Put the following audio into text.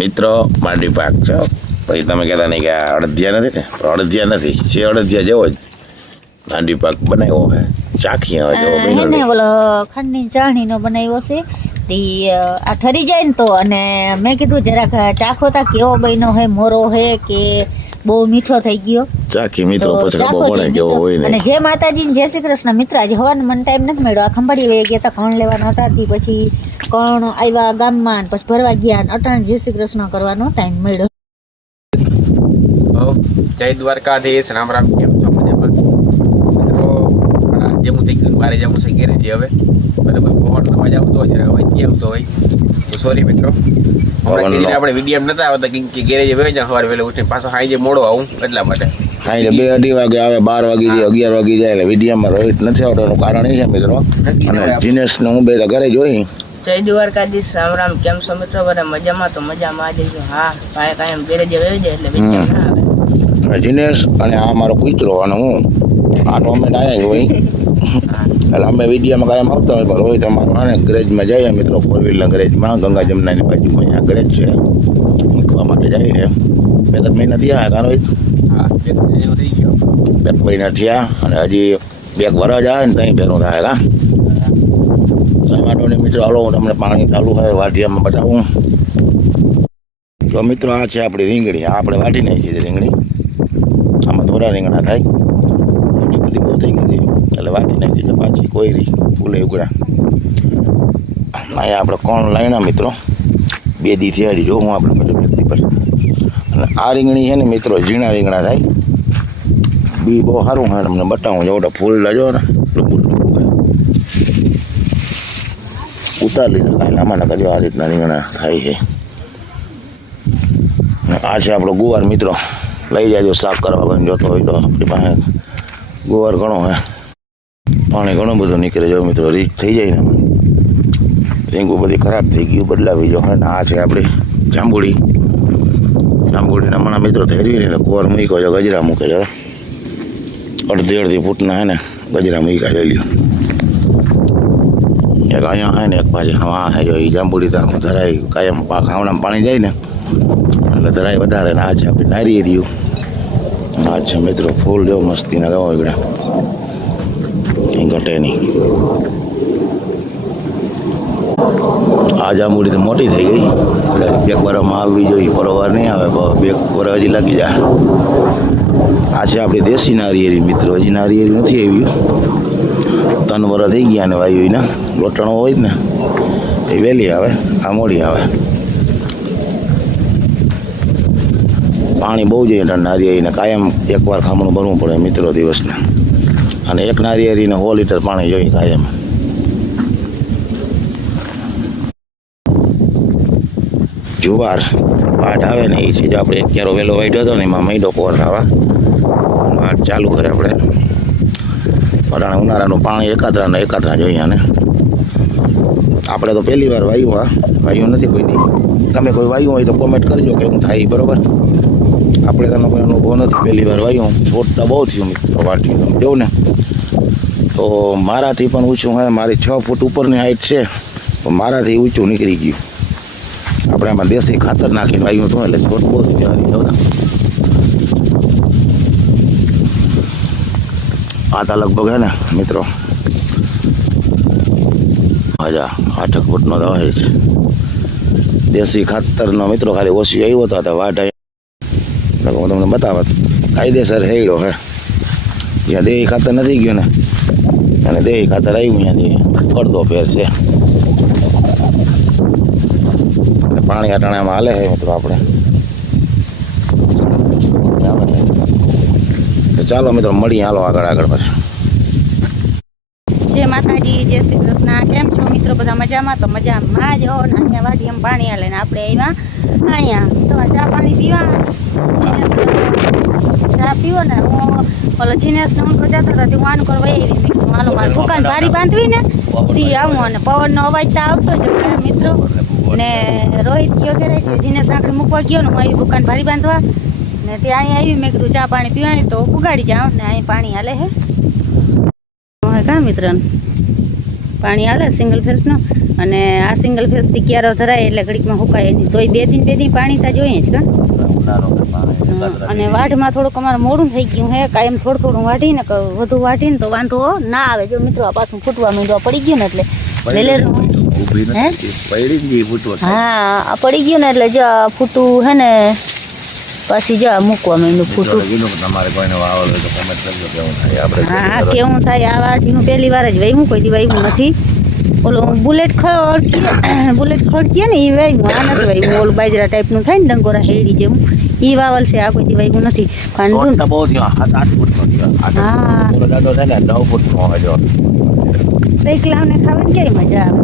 મિત્રો માંડવી પાક છે. પછી તમે કહેતા નહીં કે આ અડદિયા નથી ને, પણ અડદિયા નથી, છે અડદિયા જેવો જ માંડવી પાક બનાવ્યો છે. ચાખી હવે જેવો બન્યો એને ઓલો ખંડની ચાણીનો બનાવ્યો છે તે આ ઠરી જાય ને તો, અને મેં કીધું જરાક ચાખો તા કેવો બન્યો હે, મોરો હે કે બહુ મીઠો થઈ ગયો. ચાખી મિત્રો તો પછી ખબર ચાખો પડે જી કેવો મિત્રો. હોય ને. અને જય માતાજી ને જય શ્રી કૃષ્ણ. મિત્ર આજે હવાનો મને ટાઈમ નથી મળ્યો, આ ખંભાળી વહી ગયા હતા કણ લેવાના હતા, તી પછી કણ આવ્યા ગામમાં ને પછી ભરવા ગયા ને અટાણ જય શ્રી કૃષ્ણ કરવાનો ટાઈમ મળ્યો. જય દ્વારકાધીશ, રામ રામ. કેમ છો? મજામાં મિત્રો? જેવું થઈ ગયું મારે જવું છે ઘેરે જે હવે બરાબર પવન અવાજ આવતો હોય જ્યારે અવાજ નહીં આવતો હોય તો સોરી મિત્રો. આપણે વિડીયો નતા આવતા કે ઘેરે જે વહી જાય સવારે વહેલો ઉઠીને પાછો હાઈ જે મોડો આવું એટલા માટે. હા એટલે 2-2:30 વાગે આવે, 12 વાગી જાય, 11 વાગી જાય, એટલે વિડીયોમાં રોહિત નથી આવવાનું કારણ એ છે મિત્રો. અને દિનેશ ને હું બે તો ઘરે જોઈ. જય દ્વારકાધીશ, રામ રામ. કેમ છો મિત્રો? બધા મજામાં? તો મજામાં આજે છું. હા ભાઈ કાયમ ઘેરે જે વહી જાય એટલે વિચાર ના આવે. દિનેશ અને આ મારો કૂતરો અને હું આ ટોમેટ આવ્યા જ હોય એટલે અમે વિડીયોમાં કાયમ આવતા હોય, પણ રોહિત અમારો આને ગરેજમાં જઈએ મિત્રો, 4-wheeler ગરેજમાં ગંગા જમનાની બાજુમાં અહીંયા ગરેજ છે, શીખવા માટે જાય છે. 2-3 મહિના થયા કારણ રોહિત, હા 2 મહિના થઈ ગયો. 2 મહિના થયા અને હજી 2 વરસ આવે ને ત્યાં ભેરું થાય. કા ટમાટોની મિત્રો હાલો હું તમને પાણી ચાલુ હોય વાટિયામાં બતાવું. તો મિત્રો આ છે આપણી રીંગણી, આ આપણે વાટી નાખી હતી રીંગણી. આમાં થોડા રીંગણા થાય, મોટી બધી બહુ થઈ ગઈ હતી એટલે વાટી નાખી છે. પાછી કોયરી ફૂલે ઉગડા. અહીંયા આપણે કોણ લાવ્યા મિત્રો, 2 દી થયા હજી જો હું આપણે બધું વ્યક્તિ પર. અને આ રીંગણી છે ને મિત્રો ઝીણા રીંગણા થાય, બી બહુ સારું હોય તમને બતાવું. જેવડે ફૂલ લાજો ને ટૂંકું ઉતારી લીધા કાંઈ લાંબા કરજો. આ રીતના રીંગણા થાય છે. આ છે આપણો ગુવાર મિત્રો, લઈ જાજો શાક કરવા જોતો હોય તો. આપણી પાસે ગુવાર ઘણો હે, પાણી ઘણું બધું નીકળે જો મિત્રો, રીચ થઈ જાય ને રીંગું બધી ખરાબ થઈ ગયું, બદલાવી જો હે ને. આ છે આપણી જાંબુડી, જાંબુડીના મણા મિત્રો થેરવી ને કુવાર મૂક્યો છે, ગજરા મૂકે છે. 1.5 ફૂટના હે ને ગજરા મૂક્યા જોઈ લ્યો. એક અહીંયા હે ને એક પાછી હા હે જો. એ જાંબુડી તો ધરાય કાયમ ખાવડામાં પાણી જાય ને એટલે ધરાય વધારે. ને આ છે આપણી નારી રહ્યું. આ છે મિત્રો ફૂલ જો મસ્તીના ગવા વગડા, કંઈ ઘટે નહીં. આ જાંબુડી તો મોટી થઈ ગઈ, 2 વરસમાં આવવી જોઈએ, પરોવાર નહીં આવે, 2 વરસ હજી લાગી જાય. આ છે આપણી દેશી નારિયેરી મિત્રો, હજી નારિયેરી નથી આવી, 3 વરસ થઈ ગયા. ને વાયુના લોટણો હોય ને એ વહેલી આવે, આ મોડી આવે. પાણી બહુ જોઈએ નારિયેરીને, કાયમ 1 વાર ખામણું ભરવું પડે મિત્રો દિવસને. અને 1 નારિયેરીને 100 લીટર પાણી જોઈએ કાયમ. જુવાર વાટ આવે ને એ ચીજ આપણે 1 ક્યારો વહેલો વાટ્યો હતો ને એમાં મહિનો કોર થવા વાટ ચાલુ કરે આપણે. પણ ઉનાળાનું પાણી એકાદરા જોઈએ. અને આપણે તો પહેલી વાર વાયું, હા વાયું નથી કોઈ દી. તમે કોઈ વાયું હોય તો કોમેન્ટ કરજો કે હું થાય બરાબર. આપણે તેનો કોઈ અનુભવ નથી, પહેલી વાર વાયું. છોડતા બહુ થયું મિત્રો વાટ્યું તમે જોઉં ને તો મારાથી પણ ઊંચું હોય, મારી 6 ફૂટ ઉપરની હાઈટ છે, તો મારાથી ઊંચું નીકળી ગયું. આપણે આમાં દેશી ખાતર નાખીને વાયું હતું એટલે છોડ બહુ થયું. આ તો લગભગ હે ને મિત્રો 8 ફૂટનો તો હોય જ. દેશી ખાતરનો મિત્રો ખાલી ઓછી આવ્યો હતો વાટ. હું તમને બતાવત કાયદેસર હેડો હે. જ્યાં દેહી ખાતર નથી ગયું ને અને દેહી ખાતર આવ્યું ત્યાંથી અડધો ફેર છે. પાણી અટાણામાં હાલે છે મિત્રો આપણે. તો ચાલો મિત્રો મળીએ, હાલો આગળ પછી. જય માતાજી, જય શ્રી કૃષ્ણ. કેમ છો મિત્રો? બધા મજામાં? તો મજામાં જ હો. ને અહીંયા વાડીમાં પાણી હાલે ને આપણે અહીંયા તો ચા પાણી પીવા. ચા પીવો ને હું ઓલો જીનેશને હું જતા હતા હું આનું કરવા આવી મેં કીધું આનું મારે દુકાન ભારી બાંધવી ને તે આવું. અને પવનનો અવાજ તો આવતો જ મિત્રો. ને રોહિત ગયો ઘરે છે, જીનેશ આખરે મૂકવા ગયો ને હું આવી દુકાન ભારી બાંધવા ને તે અહીંયા આવી. મેં કીધું ચા પાણી પીવાની તો પુગાડી જાઉં ને અહીં પાણી હાલે હે કા મિત્ર. પાણી હાલે સિંગલ ફેસનો, અને આ સિંગલ ફેસથી ક્યારો ધરાય એટલે ઘડીકમાં સુકાય નહીં, તોય બે દિન પાણી ત્યાં જોઈએ જ કા. અને વાઢમાં થોડુંક અમારે મોડું થઈ ગયું હે, કાયમ થોડું વાઢીને વધુ વાઢીને તો વાંધો ના આવે. જો મિત્રો આ પાછું ફૂટવા માંડવા પડી ગયું ને એટલે હા આ પડી ગયું ને એટલે જો ફૂટું હે ને પાછી જો મૂકવા માંડ્યું ફૂટું. હા કેવું થાય આ વાઢીનું પહેલી વાર જ વાવ્યું, કોઈ દી વાવ્યું નથી. ઓલું બુલેટ ખડકીએ ને એ વાવ્યું, આ નથી વાવ્યું. ઓલું બાજરા ટાઈપનું થાય ને ડંગોરા હેડી જેવું એ વાવલ છે, આ કોઈ દી વાવ્યું નથી. હા એકલાને ખાવાની ક્યાંય મજા આવે.